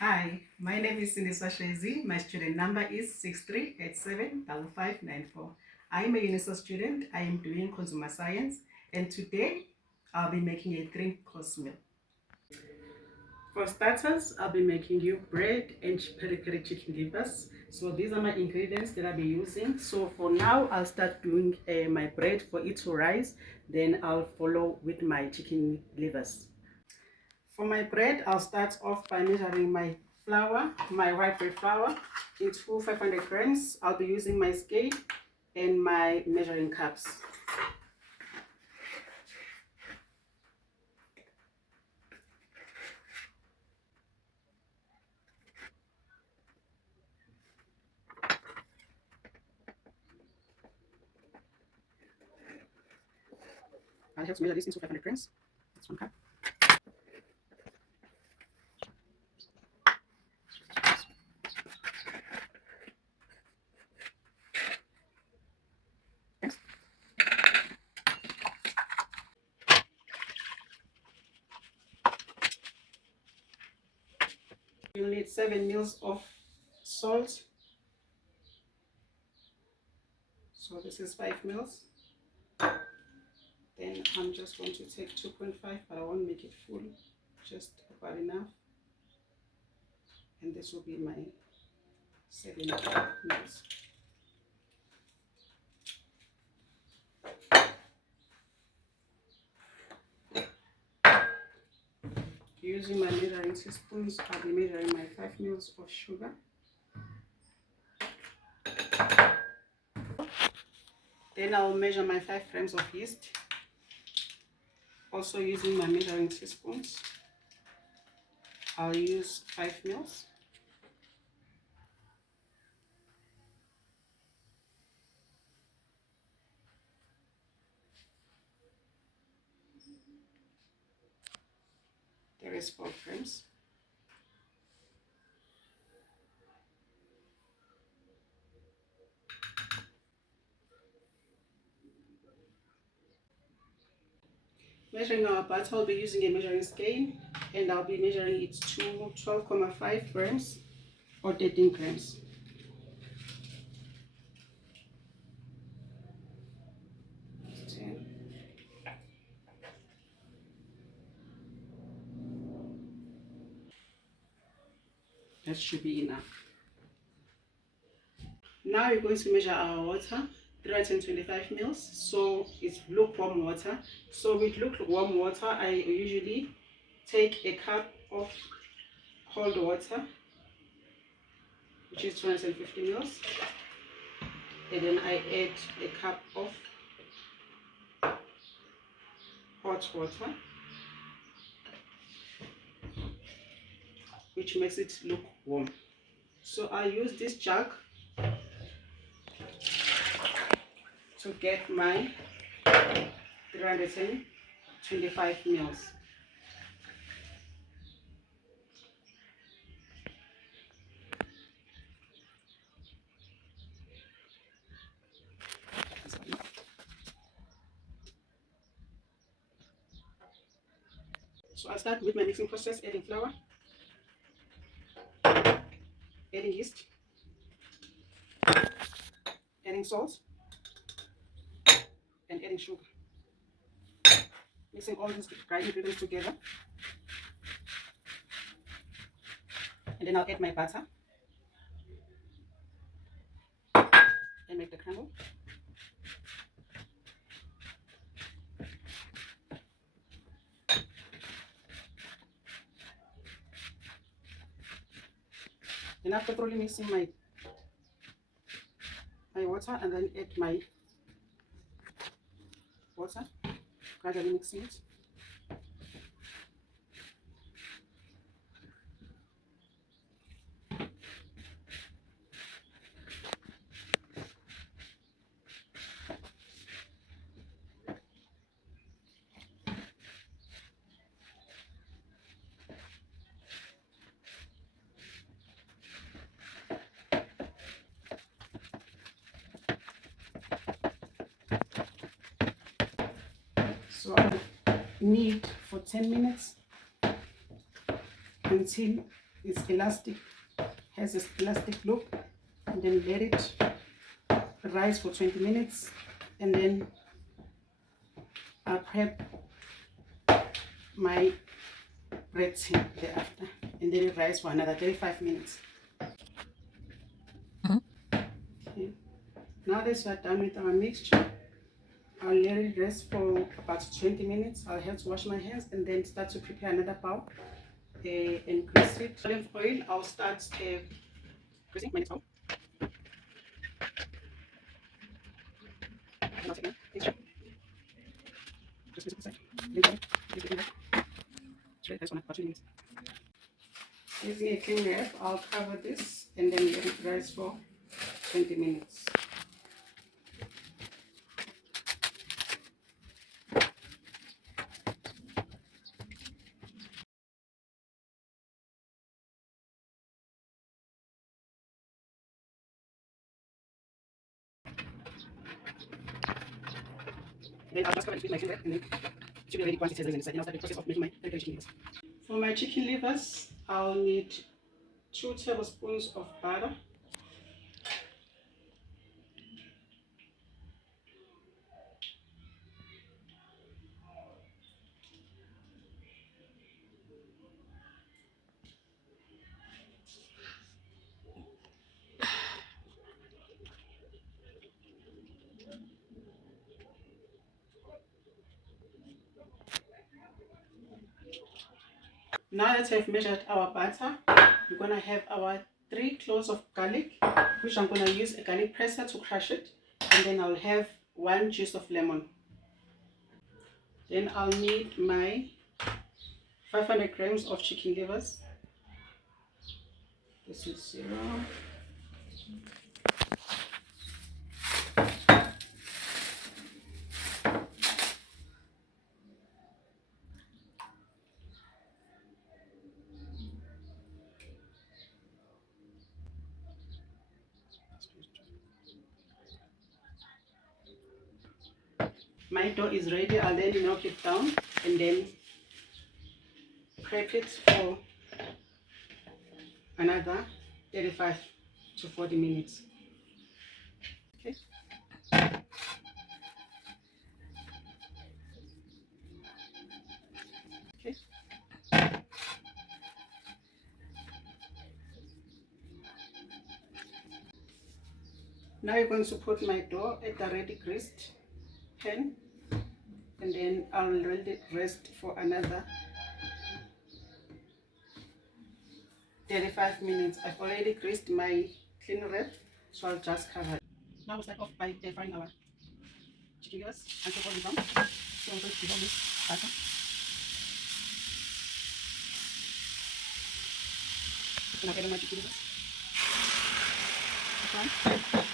Hi, my name is Shezi. My student number is 63875594. I am a UNISA student. I am doing consumer science, and today I'll be making a 3-course meal. For starters, I'll be making you bread and peri-peri chicken livers. So these are my ingredients that I'll be using. So for now, I'll start doing my bread for it to rise. Then I'll follow with my chicken livers. For my bread, I'll start off by measuring my flour, my white bread flour, into 500 grams. I'll be using my scale and my measuring cups. I'll have to measure this into 500 grams. That's 1 cup. Yes. You'll need 7 mils of salt. So this is 5 mils. Then I'm just going to take 2.5, but I won't make it full, just about enough. And this will be my 7 mils. Using my measuring teaspoons, I'll be measuring my 5 mils of sugar. Then I'll measure my 5 grams of yeast. Also using my measuring teaspoons, I'll use 5 mils. There is 4 grams. Measuring our butter, I'll be using a measuring scale, and I'll be measuring it to 12.5 grams or 13 grams. That should be enough. Now we're going to measure our water, 325 mils. So it's lukewarm water. So with lukewarm water, I usually take a cup of cold water, which is 250 mils, and then I add a cup of hot water, which makes it look warm. So I use this jug to get my 325 mils. So I start with my mixing process, adding flour, adding yeast, adding salt, and adding sugar. Mixing all these dry ingredients together. And then I'll add my butter and make the crumble. Then after thoroughly mixing my water, and then add my water, gradually mixing it. So I knead for 10 minutes until It's elastic, has this elastic loop, and then let it rise for 20 minutes, and then I'll prep my bread tin thereafter, and then it rise for another 35 minutes. Okay. Now that we're done with our mixture, I'll let it rest for about 20 minutes. I'll have to wash my hands and then start to prepare another bowl and grease it. Olive oil, I'll start greasing my bowl. And I'll take my mixture. Just grease it inside. Then it in. Shred this one about 2 minutes. Using a cling wrap, I'll cover this and then let it rise for 20 minutes. Then I'll just cover it with my cling wrap and then it should be ready once it says inside. Then I'll start the process of making my chicken livers. For my chicken livers, I'll need 2 tablespoons of butter, Now that I've measured our butter, we're going to have our 3 cloves of garlic, which I'm going to use a garlic presser to crush it. And then I'll have 1 juice of lemon. Then I'll need my 500 grams of chicken livers. This is 0. My dough is ready. I'll then knock it down and then prep it for another 35 to 40 minutes. Okay. Okay. Now I'm going to put my dough at the ready greased pan, and then I'll let it rest for another 35 minutes. I've already greased my cling wrap, so I'll just cover it. Now we'll start off by frying our chicken livers until golden brown. So I'm going to dissolve this butter. And I'll add in my chicken livers. Fry.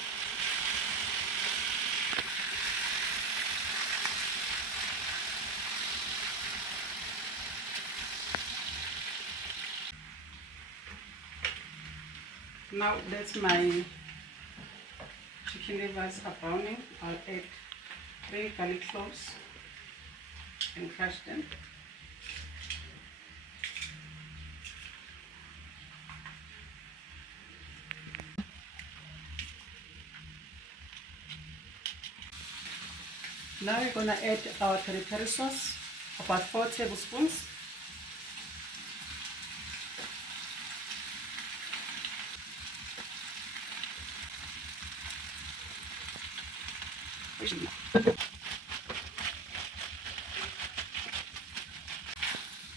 Now that's my chicken livers are browning. I'll add 3 garlic cloves and crush them. Now we're going to add our peri peri sauce, about 4 tablespoons.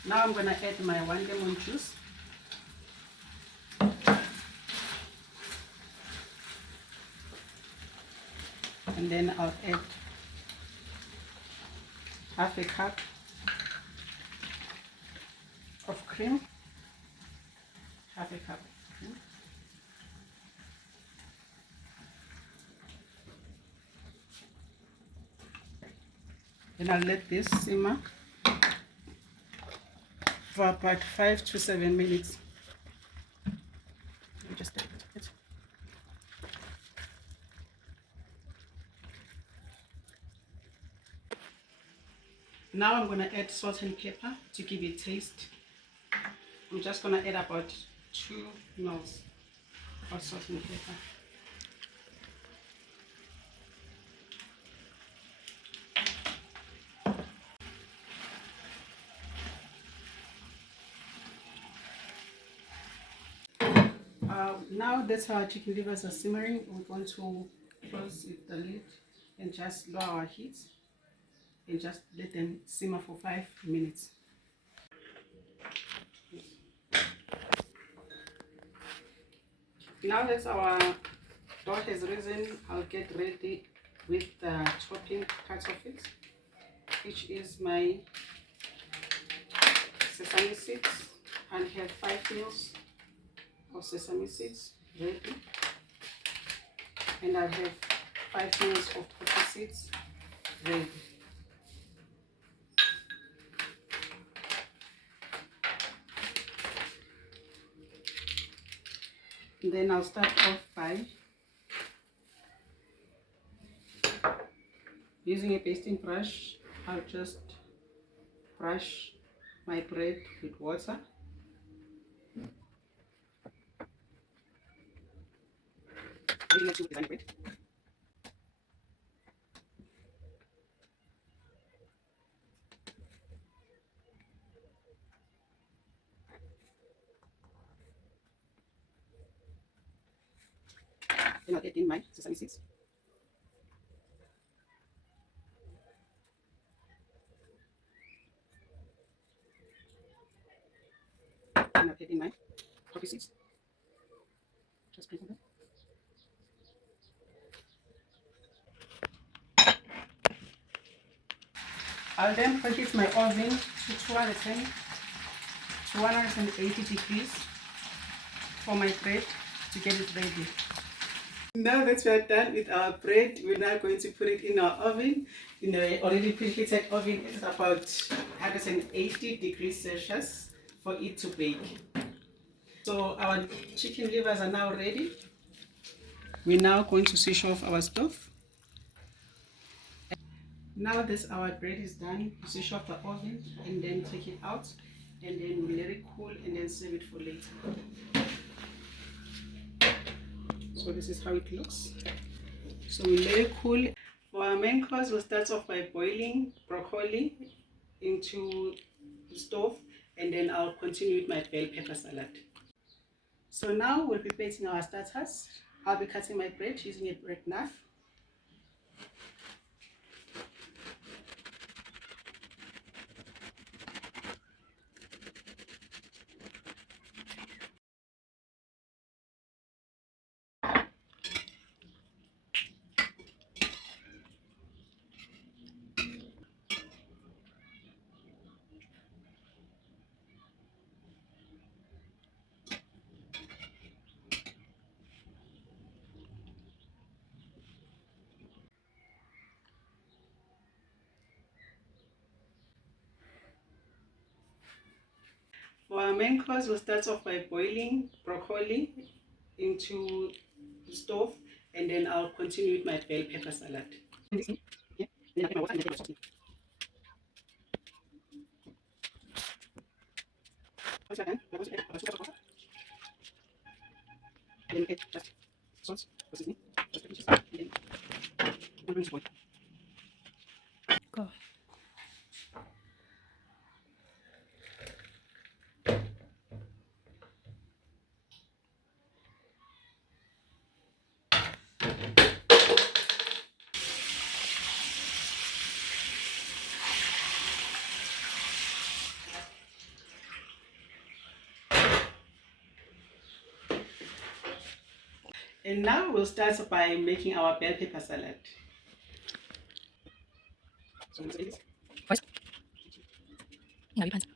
Now I'm going to add my 1 lemon juice. And then I'll add half a cup of cream. Half a cup of cream. Then I'll let this simmer for about 5 to 7 minutes. Let me just take it. Now I'm going to add salt and pepper to give it taste. I'm just going to add about 2 mils of salt and pepper. Now that our chicken livers are simmering, we're going to close the lid and just lower our heat and just let them simmer for 5 minutes. Now that our dough has risen, I'll get ready with the chopping parts of it, which is my sesame seeds. I have 5 mils of sesame seeds ready, and I have 5 mils of poppy seeds ready. And then I'll start off by using a basting brush. I'll just brush my bread with water. Bread. Then I'll add in my sesame seeds. Then I'll add in my coffee seeds. Just sprinkle them. I'll then preheat my oven to 210 to 180 degrees for my bread to get it ready. Now that we are done with our bread, we're now going to put it in our oven. In the already preheated oven, it's about 180 degrees Celsius for it to bake. So our chicken livers are now ready. We're now going to switch off our stove. Now that our bread is done, switch off the oven and then take it out, and then we let it cool and then save it for later. So this is how it looks. So we let it cool. For our main course, we'll start off by boiling broccoli into the stove, and then I'll continue with my bell pepper salad. So now we'll be plating our starters. I'll be cutting my bread using a bread knife. For our main course, we'll start off by boiling broccoli into the stove, and then I'll continue with my bell pepper salad. Yeah. Then I'll get my water and then get my sauce in. Once you're done, we're going to add about 2 cups of water. And then we add just salt for seasoning, just 2 inches, and then we'll bring to boil. Go. And now we'll start by making our bell pepper salad. So we'll say this. First, ngabe phansi.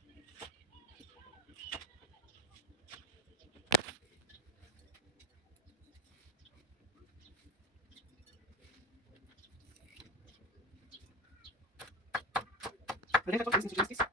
We'll then cut off this into pieces.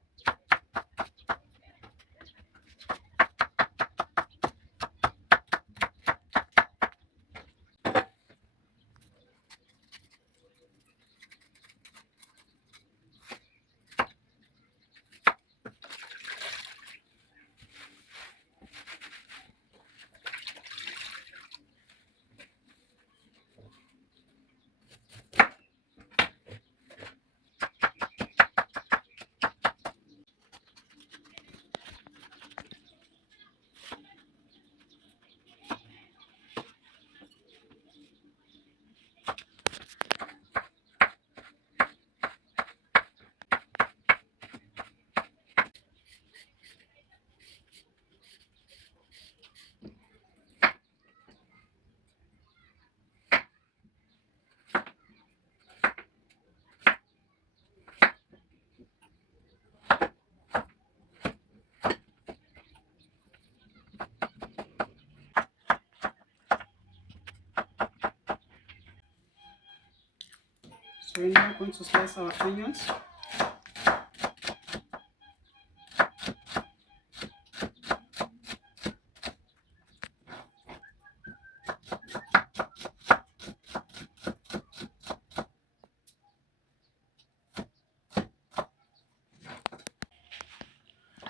So we're now going to slice our onions.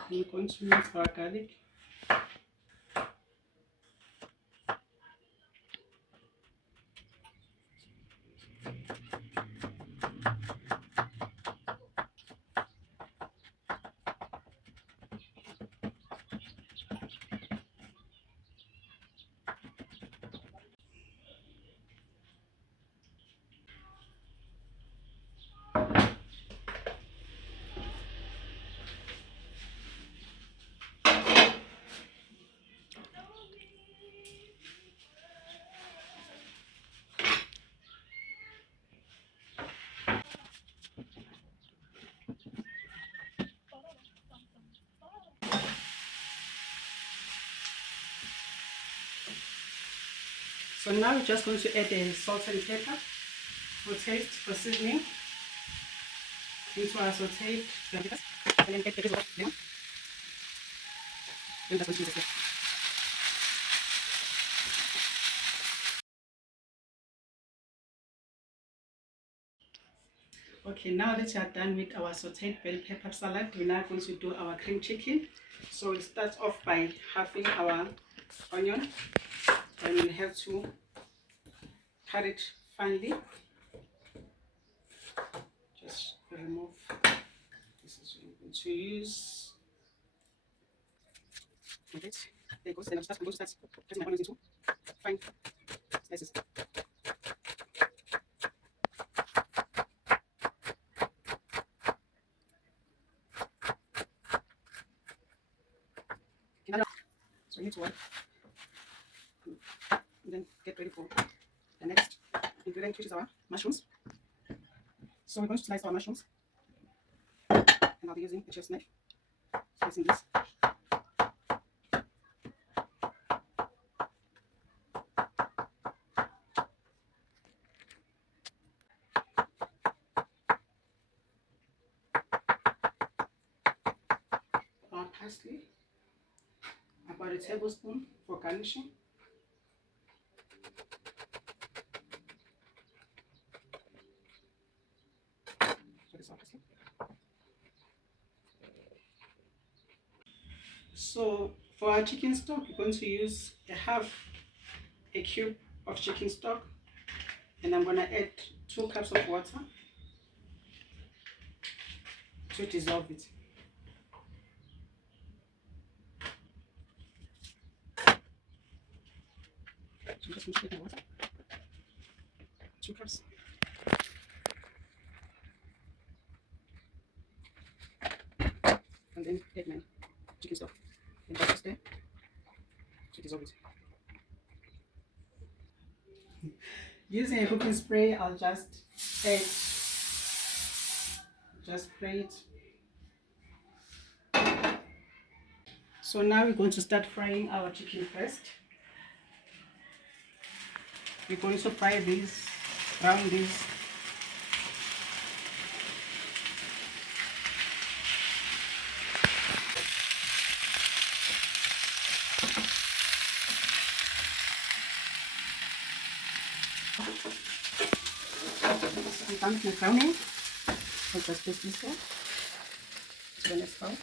We're going to mix our garlic. So now we're just going to add the salt and pepper for taste, for seasoning into our sauteed potatoes, and then add a bit of lemon. Then that's going to use it. Okay, now that you are done with our sauteed bell pepper salad, we're now going to do our cream chicken. So we'll start off by halving our onion, and we'll have to cut it finely. Just remove this is what I'm going to use. Like it. There it goes. Then I'm going to start cutting my onions into fine slices. So we need to work and then get ready for the next ingredient, which is our mushrooms. So we're going to slice our mushrooms, and I'll be using a chef's knife, slicing this. Our parsley, about a tablespoon for garnishing. So this is our parsley. So for our chicken stock, we're going to use a cube of chicken stock, and I'm going to add 2 cups of water to dissolve it. So I'm just going to add my water, 2 cups. And then add my chicken stock and just there to dissolve it. Using a cooking spray, I'll just spray it. So now we're going to start frying our chicken first. We're going to fry these, brown these. I'm done with my browning. I'll just place this here to the next bowl.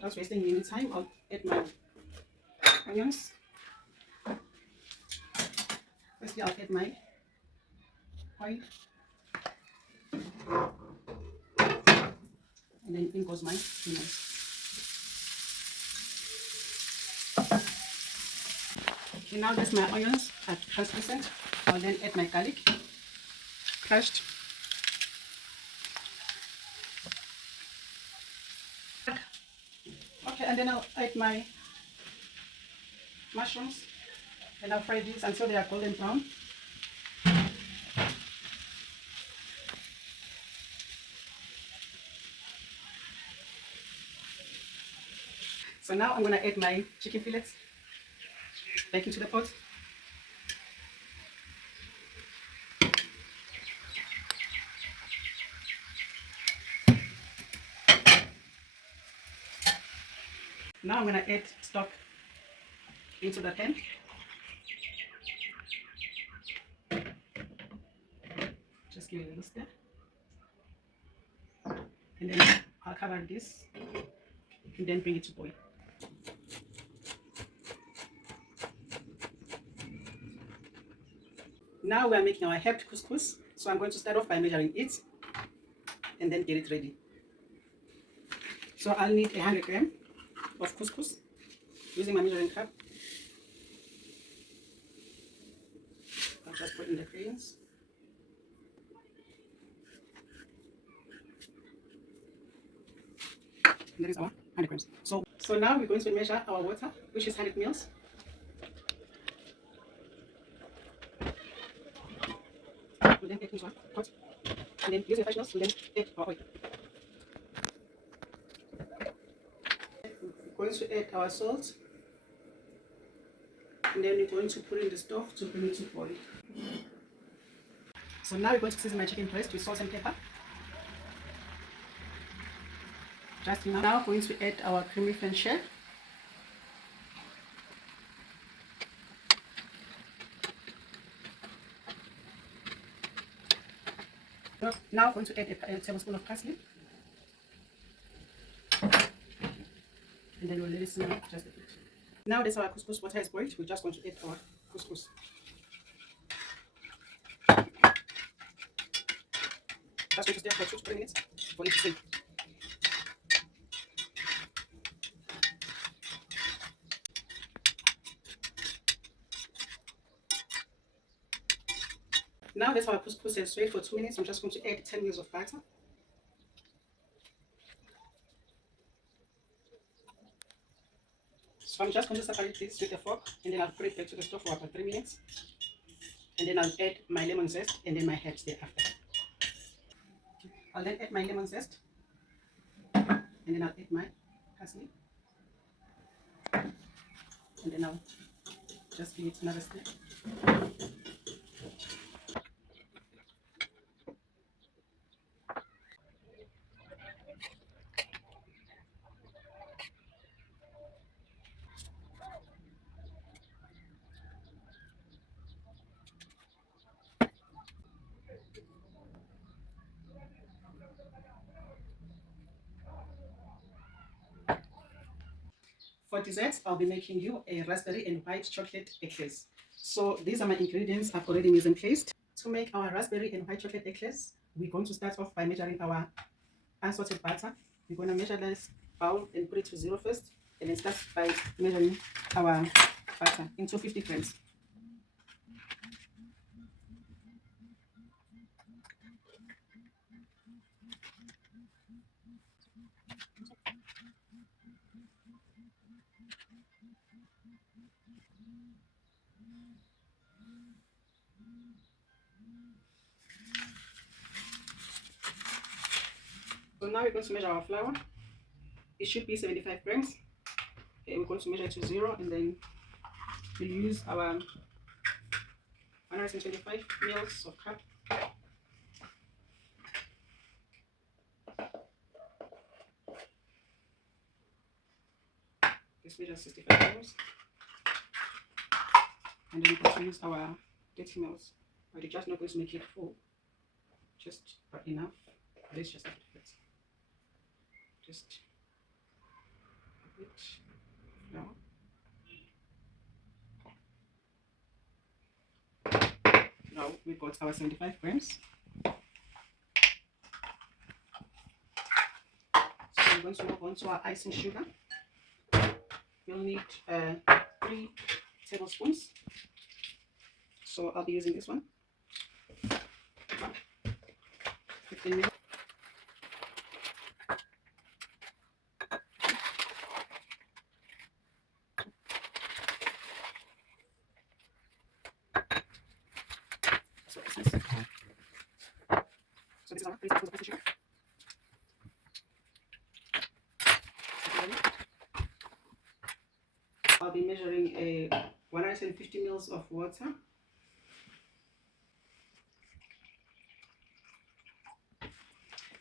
Not wasting any time, I'll add my onions. Firstly, I'll add my oil, and then in goes my onions. Okay, now that my onions are translucent, I'll then add my garlic, crushed. Okay, and then I'll add my mushrooms, and I'll fry these until they are golden brown. So now I'm going to add my chicken fillets. back into the pot. Now I'm going to add stock into the pan. Just give it a little stir. And then I'll cover this and then bring it to boil. Now we are making our herbed couscous. So I'm going to start off by measuring it and then get it ready. So I'll need 100 grams of couscous using my measuring cup. I'll just put in the grains. And that is our 100 grams. So now we're going to measure our water, which is 100 ml. We'll then add this one, pot, and then using 5 ml, we'll then add our oil. We're going to add our salt, and then we're going to put in the stove to bring it to boil. So now we're going to season my chicken breast with salt and pepper. Just enough. Now we're going to add our creamy French shell. Now I'm going to add a tablespoon of parsley. And then we'll let it simmer just a bit. Now that our couscous water is boiled, we're just going to add our couscous. Just going to stir for 2 to 3 minutes for it to sink. Now that our couscous has stayed for 2 minutes, I'm just going to add 10 ml of butter. So I'm just going to separate this with a fork, and then I'll put it back to the stove for about 3 minutes. And then I'll add my lemon zest and then my herbs thereafter. I'll then add my lemon zest, and then I'll add my parsley. And then I'll just give it another stir. For desserts, I'll be making you a raspberry and white chocolate eclairs. So these are my ingredients I've already made and placed. To make our raspberry and white chocolate eclairs, we're going to start off by measuring our unsalted butter. We're going to measure this bowl and put it to 0 first, and then start by measuring our butter into 50 grams. So now we're going to measure our flour. It should be 75 grams. Okay, we're going to measure it to 0, and then we'll use our 125 ml of cup. This measures 65 grams. And then we're going to use our 30 ml. But you're just not going to make it full. Just enough. Let's just a bit. Just a bit flour. Now we've got our 75 grams. So we're going to move on to our icing sugar. We'll need 3 tablespoons. So I'll be using this one. 15 ml. So this is our 3 tablespoons of sugar. I'll be measuring a 100 150 ml of water.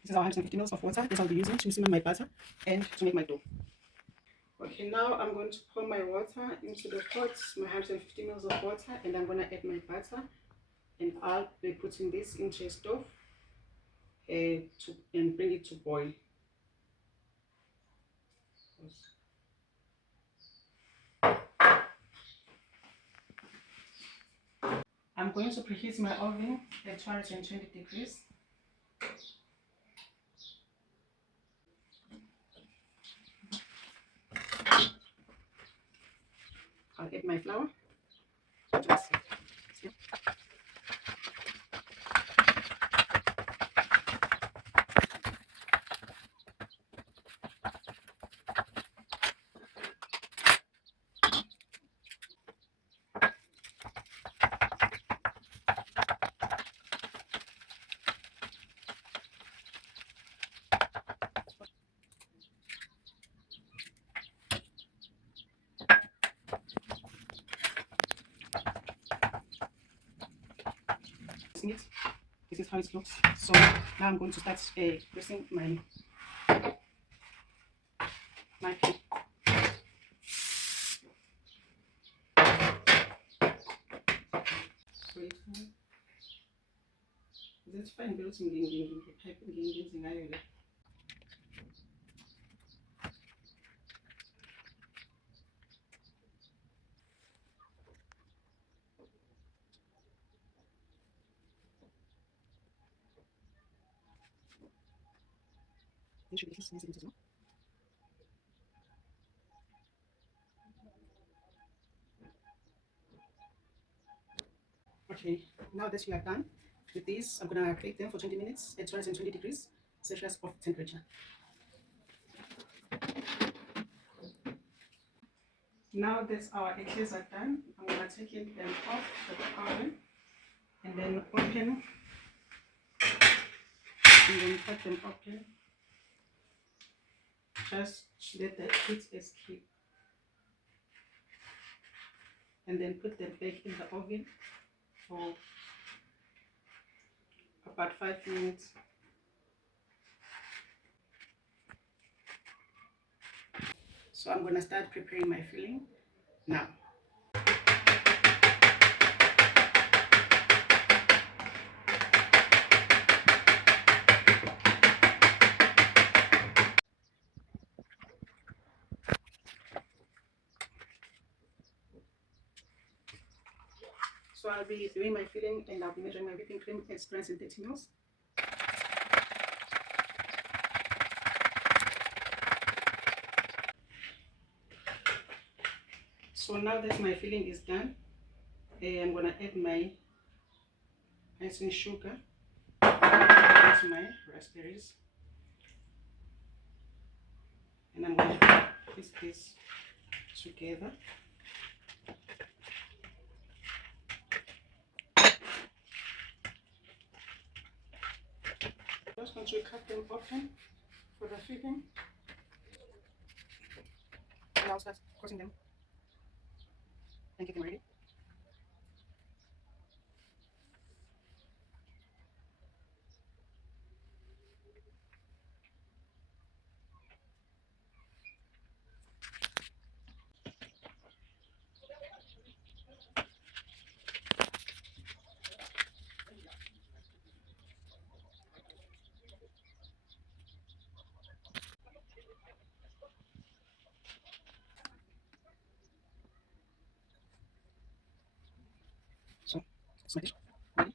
This is our 150 ml of water that I'll be using to simmer my butter and to make my dough. Okay, now I'm going to pour my water into the pot, my 150 ml of water, and I'm going to add my butter, and I'll be putting this into a stove and bring it to boil. I'm going to preheat my oven at 220 degrees. I'll add my flour. Just it. This is how it looks. So now I'm going to start pressing my pan. So it's fine building the pipe using iron. You should be listening to. Okay, now that we are done with this, I'm gonna bake them for 20 minutes at 220 degrees Celsius of temperature. Now that our edges are done, I'm gonna take them off the oven and then open and then cut them open. Just let the heat escape and then put them back in the oven for about 5 minutes. So I'm gonna start preparing my filling now. So I'll be doing my filling and I'll be measuring my whipping cream as 230 mils. So now that my filling is done, I'm gonna add my icing sugar to my raspberries, and I'm going to mix this together. Just going to cut them open for the filling, and I'll start cutting them and get them ready. So that's my dish ready.